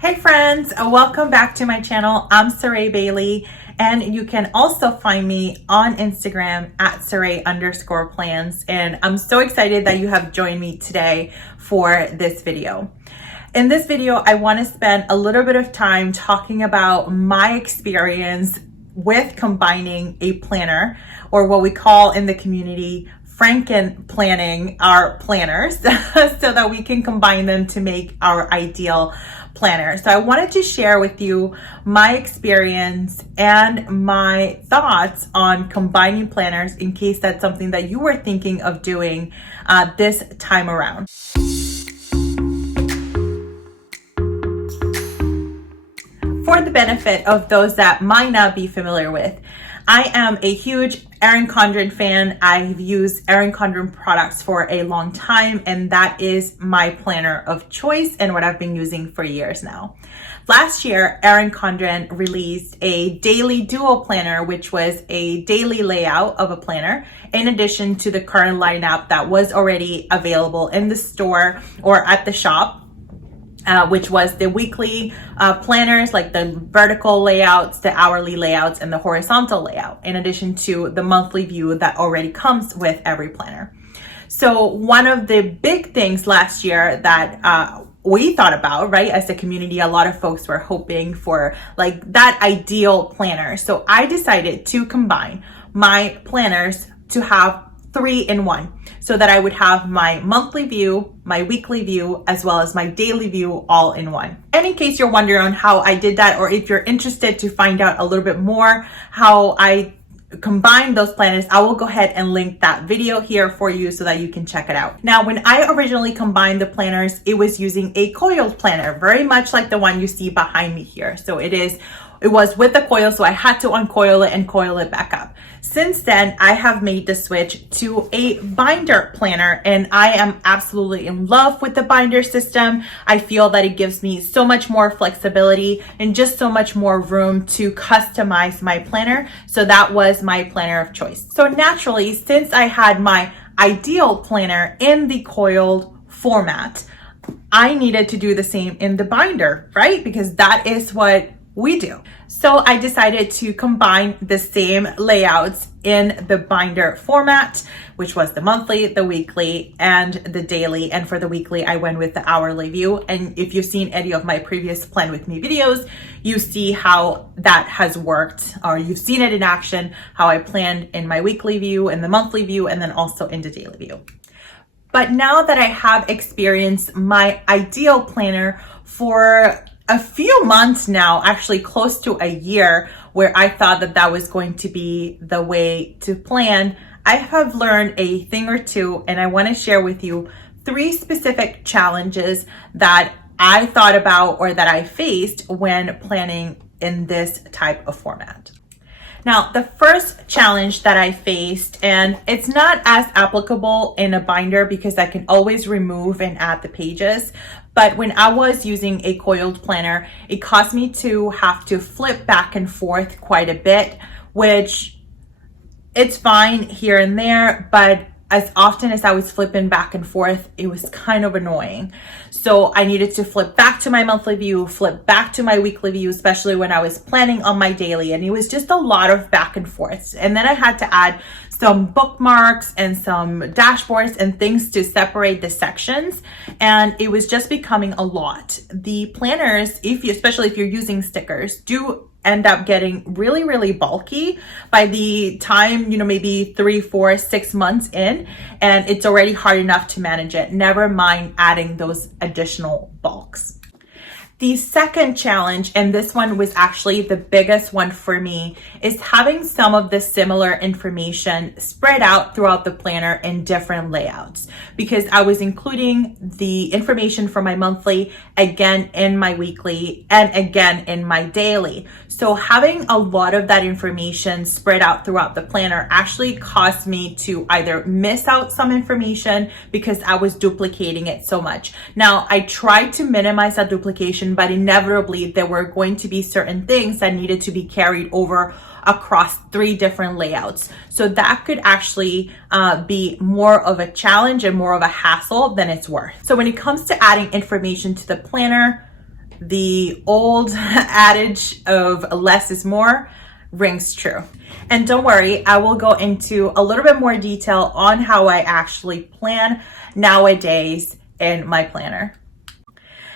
Hey friends, welcome back to my channel. I'm Saray Bailey, and you can also find me on Instagram at Saray_plans. And I'm so excited that you have joined me today for this video. In this video, I want to spend a little bit of time talking about my experience with combining a planner, or what we call in the community Franken planning our planners so that we can combine them to make our ideal planner. So I wanted to share with you my experience and my thoughts on combining planners in case that's something that you were thinking of doing this time around. For the benefit of those that might not be familiar with, I am a huge ERIN CONDREN fan. I've used ERIN CONDREN products for a long time, and that is my planner of choice and what I've been using for years now. Last year, ERIN CONDREN released a daily duo planner, which was a daily layout of a planner, in addition to the current lineup that was already available in the store or at the shop. Which was the weekly planners, like the vertical layouts, the hourly layouts, and the horizontal layout, in addition to the monthly view that already comes with every planner. So one of the big things last year that we thought about, right, as a community, a lot of folks were hoping for like that ideal planner. So I decided to combine my planners to have 3-in-1, so that I would have my monthly view, my weekly view, as well as my daily view all in one. And in case you're wondering on how I did that, or if you're interested to find out a little bit more how I combine those planners, I will go ahead and link that video here for you so that you can check it out. Now, when I originally combined the planners, it was using a coiled planner, very much like the one you see behind me here. So it was with the coil, so I had to uncoil it and coil it back up. Since then, I have made the switch to a binder planner, and I am absolutely in love with the binder system. I feel that it gives me so much more flexibility and just so much more room to customize my planner. So that was my planner of choice. So naturally, since I had my ideal planner in the coiled format, I needed to do the same in the binder, right? Because that is what we do. So I decided to combine the same layouts in the binder format, which was the monthly, the weekly, and the daily. And for the weekly, I went with the hourly view. And if you've seen any of my previous Plan With Me videos, you see how that has worked, or you've seen it in action, how I planned in my weekly view and the monthly view, and then also in the daily view. But now that I have experienced my ideal planner for a few months now, actually close to a year, where I thought that that was going to be the way to plan, I have learned a thing or two, and I want to share with you 3 specific challenges that I thought about or that I faced when planning in this type of format. Now, the first challenge that I faced, and it's not as applicable in a binder because I can always remove and add the pages, but when I was using a coiled planner, it caused me to have to flip back and forth quite a bit, which it's fine here and there, but as often as I was flipping back and forth, it was kind of annoying. So I needed to flip back to my monthly view, flip back to my weekly view, especially when I was planning on my daily. And it was just a lot of back and forth. And then I had to add some bookmarks and some dashboards and things to separate the sections. And it was just becoming a lot. The planners, especially if you're using stickers, do end up getting really, really bulky by the time, maybe 3, 4, 6 months in, and it's already hard enough to manage it, never mind adding those additional bulks. The second challenge, and this one was actually the biggest one for me, is having some of the similar information spread out throughout the planner in different layouts, because I was including the information for my monthly again in my weekly and again in my daily. So having a lot of that information spread out throughout the planner actually caused me to either miss out some information because I was duplicating it so much. Now, I tried to minimize that duplication, but inevitably there were going to be certain things that needed to be carried over across 3 different layouts. So that could actually be more of a challenge and more of a hassle than it's worth. So when it comes to adding information to the planner, the old adage of less is more rings true. And don't worry, I will go into a little bit more detail on how I actually plan nowadays in my planner.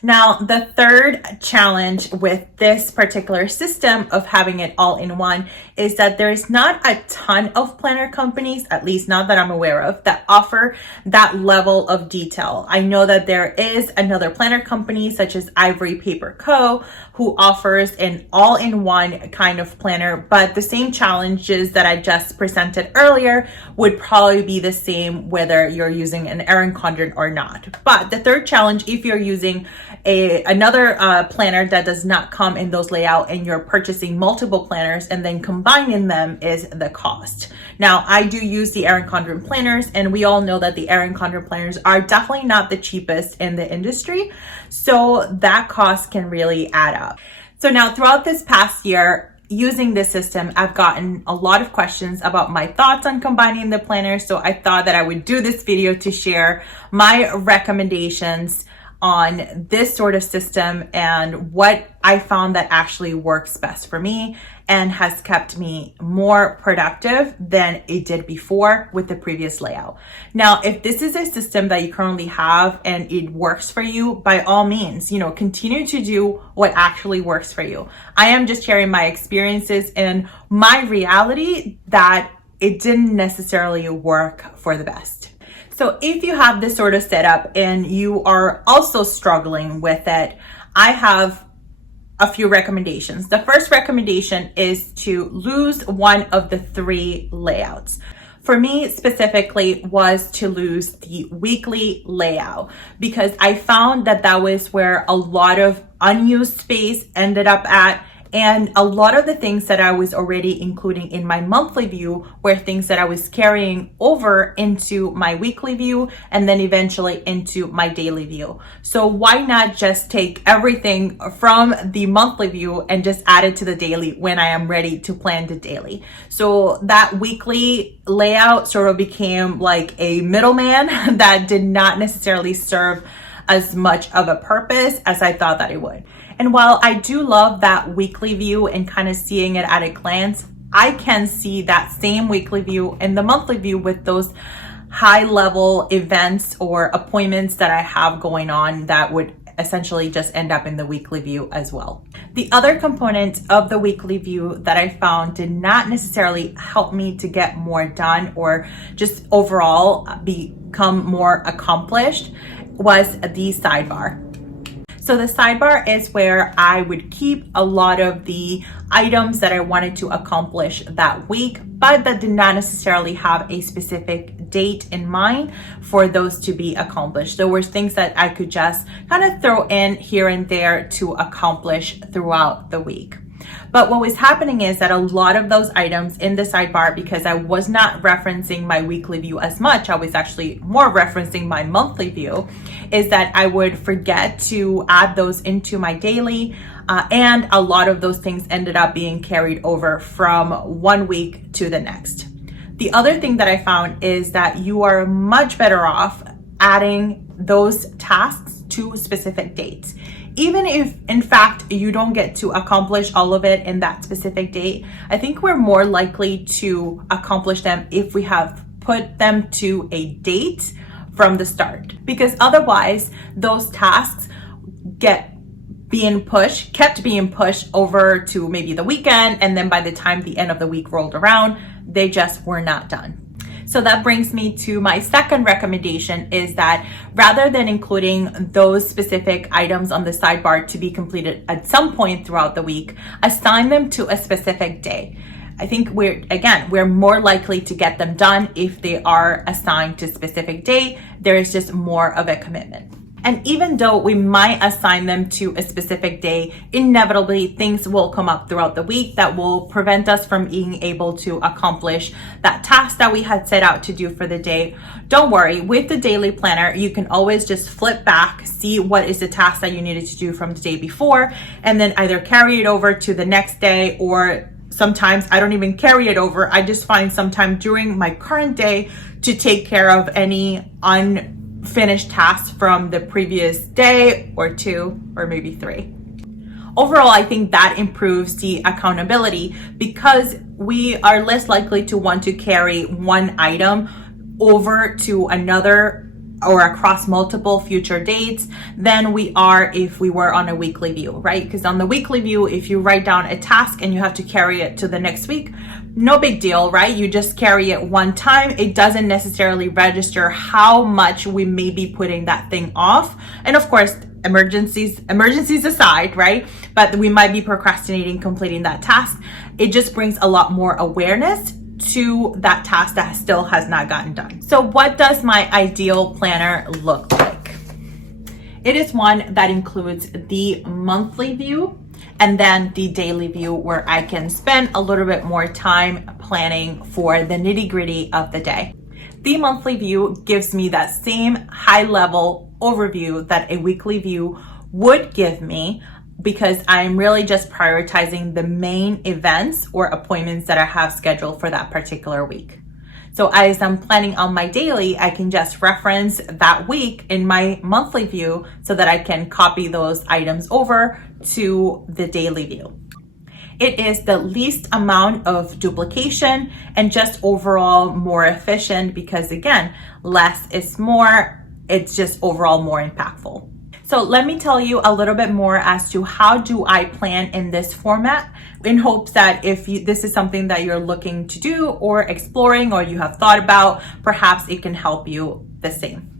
Now, the third challenge with this particular system of having it all in one is that there is not a ton of planner companies, at least not that I'm aware of, that offer that level of detail. I know that there is another planner company such as Ivory Paper Co. who offers an all-in-one kind of planner, but the same challenges that I just presented earlier would probably be the same whether you're using an ERIN CONDREN or not. But the third challenge, if you're using another planner that does not come in those layout and you're purchasing multiple planners and then combining them, is the cost. Now, I do use the ERIN CONDREN planners, and we all know that the ERIN CONDREN planners are definitely not the cheapest in the industry, so that cost can really add up. So now, throughout this past year, using this system, I've gotten a lot of questions about my thoughts on combining the planners, so I thought that I would do this video to share my recommendations on this sort of system and what I found that actually works best for me and has kept me more productive than it did before with the previous layout. Now, if this is a system that you currently have and it works for you, by all means, continue to do what actually works for you. I am just sharing my experiences and my reality that it didn't necessarily work for the best. So if you have this sort of setup and you are also struggling with it, I have a few recommendations. The first recommendation is to lose one of the three layouts. For me specifically was to lose the weekly layout because I found that that was where a lot of unused space ended up at. And a lot of the things that I was already including in my monthly view were things that I was carrying over into my weekly view and then eventually into my daily view. So why not just take everything from the monthly view and just add it to the daily when I am ready to plan the daily? So that weekly layout sort of became like a middleman that did not necessarily serve as much of a purpose as I thought that it would. And while I do love that weekly view and kind of seeing it at a glance, I can see that same weekly view in the monthly view with those high level events or appointments that I have going on that would essentially just end up in the weekly view as well. The other component of the weekly view that I found did not necessarily help me to get more done or just overall become more accomplished was the sidebar. So the sidebar is where I would keep a lot of the items that I wanted to accomplish that week, but that did not necessarily have a specific date in mind for those to be accomplished. There were things that I could just kind of throw in here and there to accomplish throughout the week. But what was happening is that a lot of those items in the sidebar, because I was not referencing my weekly view as much, I was actually more referencing my monthly view, is that I would forget to add those into my daily. And a lot of those things ended up being carried over from one week to the next. The other thing that I found is that you are much better off adding those tasks to specific dates. Even if, in fact, you don't get to accomplish all of it in that specific date, I think we're more likely to accomplish them if we have put them to a date from the start. Because otherwise, those tasks kept being pushed over to maybe the weekend, and then by the time the end of the week rolled around, they just were not done. So that brings me to my second recommendation, is that rather than including those specific items on the sidebar to be completed at some point throughout the week, assign them to a specific day. I think we're more likely to get them done if they are assigned to a specific day. There is just more of a commitment. And even though we might assign them to a specific day, inevitably things will come up throughout the week that will prevent us from being able to accomplish that task that we had set out to do for the day. Don't worry, with the daily planner, you can always just flip back, see what is the task that you needed to do from the day before, and then either carry it over to the next day, or sometimes I don't even carry it over. I just find some time during my current day to take care of any unfinished tasks from the previous day or two or maybe three. Overall, I think that improves the accountability because we are less likely to want to carry one item over to another or across multiple future dates than we are if we were on a weekly view, right? Because on the weekly view, if you write down a task and you have to carry it to the next week, no big deal, right? You just carry it one time. It doesn't necessarily register how much we may be putting that thing off. And of course, emergencies aside, right? But we might be procrastinating completing that task. It just brings a lot more awareness to that task that still has not gotten done. So what does my ideal planner look like? It is one that includes the monthly view and then the daily view, where I can spend a little bit more time planning for the nitty-gritty of the day. The monthly view gives me that same high-level overview that a weekly view would give me, because I'm really just prioritizing the main events or appointments that I have scheduled for that particular week. So as I'm planning on my daily, I can just reference that week in my monthly view so that I can copy those items over to the daily view. It is the least amount of duplication and just overall more efficient because, again, less is more. It's just overall more impactful. So let me tell you a little bit more as to how do I plan in this format, in hopes that if this is something that you're looking to do or exploring or you have thought about, perhaps it can help you the same.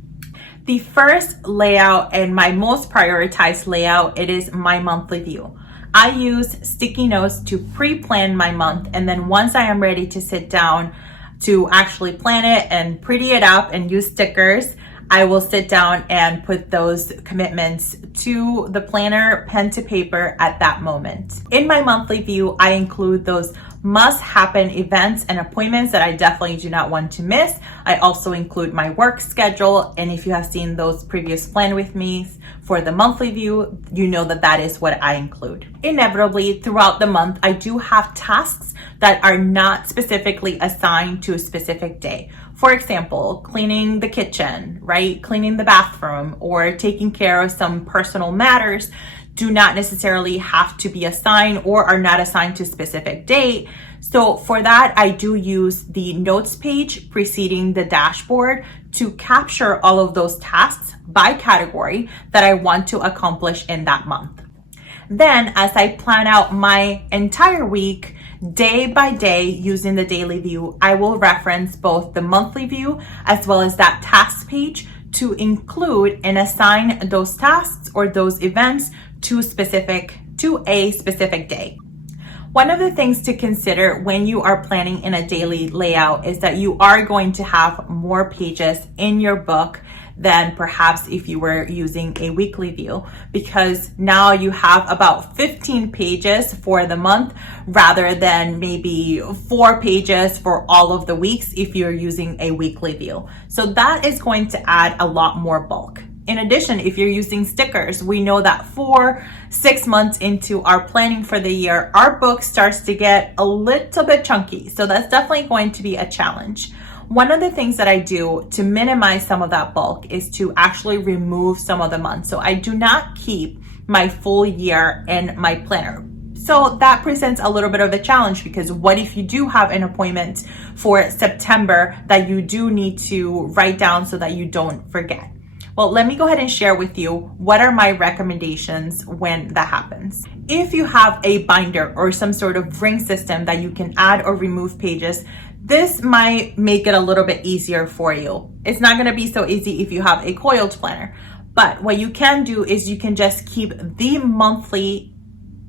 The first layout and my most prioritized layout, it is my monthly view. I use sticky notes to pre-plan my month, and then once I am ready to sit down to actually plan it and pretty it up and use stickers, I will sit down and put those commitments to the planner, pen to paper at that moment. In my monthly view, I include those must happen events and appointments that I definitely do not want to miss. I also include my work schedule. And if you have seen those previous plan with me for the monthly view, you know that that is what I include. Inevitably, throughout the month, I do have tasks that are not specifically assigned to a specific day. For example, cleaning the kitchen, right? Cleaning the bathroom or taking care of some personal matters do not necessarily have to be assigned or are not assigned to a specific date. So for that, I do use the notes page preceding the dashboard to capture all of those tasks by category that I want to accomplish in that month. Then as I plan out my entire week, day by day using the daily view, I will reference both the monthly view as well as that task page to include and assign those tasks or those events to a specific day. One of the things to consider when you are planning in a daily layout is that you are going to have more pages in your book than perhaps if you were using a weekly view, because now you have about 15 pages for the month rather than maybe 4 pages for all of the weeks if you're using a weekly view. So that is going to add a lot more bulk. In addition, if you're using stickers, we know that 4-6 months into our planning for the year, our book starts to get a little bit chunky. So that's definitely going to be a challenge. One of the things that I do to minimize some of that bulk is to actually remove some of the months. So I do not keep my full year in my planner. So that presents a little bit of a challenge, because what if you do have an appointment for September that you do need to write down so that you don't forget? Well, let me go ahead and share with you what are my recommendations when that happens. If you have a binder or some sort of ring system that you can add or remove pages, this might make it a little bit easier for you. It's not going to be so easy if you have a coiled planner, but what you can do is you can just keep the monthly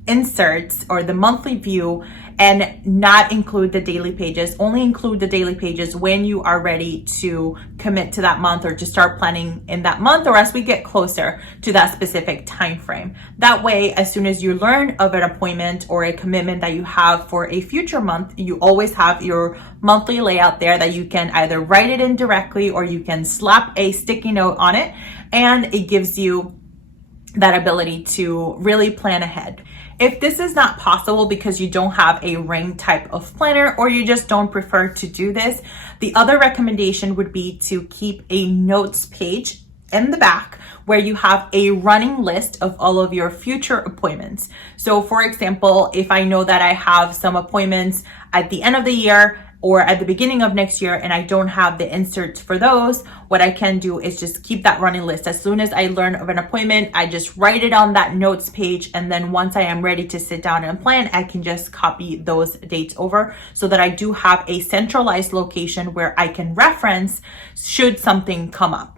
inserts or the monthly view and not include the daily pages. Only include the daily pages when you are ready to commit to that month or to start planning in that month, or as we get closer to that specific time frame. That way, as soon as you learn of an appointment or a commitment that you have for a future month, you always have your monthly layout there that you can either write it in directly or you can slap a sticky note on it, and it gives you that ability to really plan ahead. If this is not possible because you don't have a ring type of planner or you just don't prefer to do this, the other recommendation would be to keep a notes page in the back where you have a running list of all of your future appointments. So for example, if I know that I have some appointments at the end of the year or at the beginning of next year and I don't have the inserts for those, what I can do is just keep that running list. As soon as I learn of an appointment, I just write it on that notes page, and then once I am ready to sit down and plan, I can just copy those dates over so that I do have a centralized location where I can reference should something come up.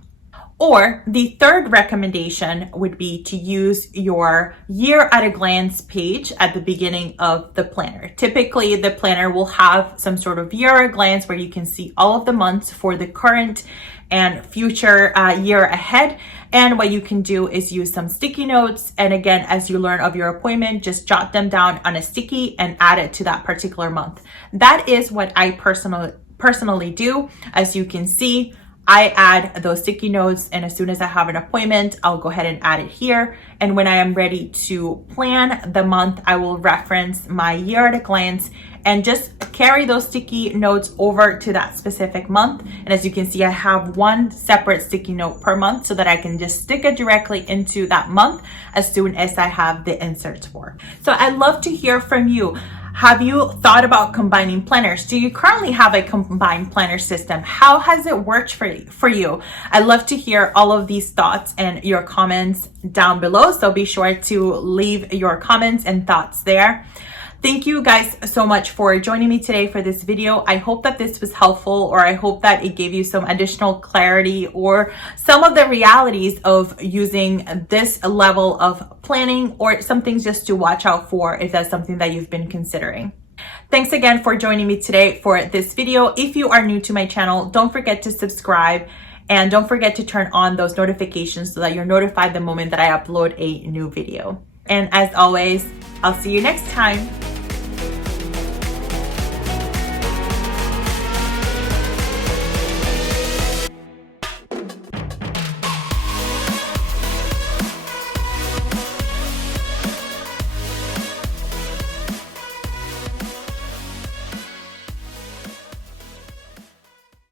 Or the third recommendation would be to use your year at a glance page at the beginning of the planner. Typically, the planner will have some sort of year at a glance where you can see all of the months for the current and future year ahead. And what you can do is use some sticky notes. And again, as you learn of your appointment, just jot them down on a sticky and add it to that particular month. That is what I personally do. As you can see, I add those sticky notes, and as soon as I have an appointment, I'll go ahead and add it here. And when I am ready to plan the month, I will reference my year at a glance and just carry those sticky notes over to that specific month. And as you can see, I have one separate sticky note per month so that I can just stick it directly into that month as soon as I have the inserts for. So I'd love to hear from you. Have you thought about combining planners? Do you currently have a combined planner system? How has it worked for you? I'd love to hear all of these thoughts and your comments down below. So be sure to leave your comments and thoughts there. Thank you guys so much for joining me today for this video. I hope that this was helpful, or I hope that it gave you some additional clarity or some of the realities of using this level of planning, or some things just to watch out for if that's something that you've been considering. Thanks again for joining me today for this video. If you are new to my channel, don't forget to subscribe and don't forget to turn on those notifications so that you're notified the moment that I upload a new video. And as always, I'll see you next time.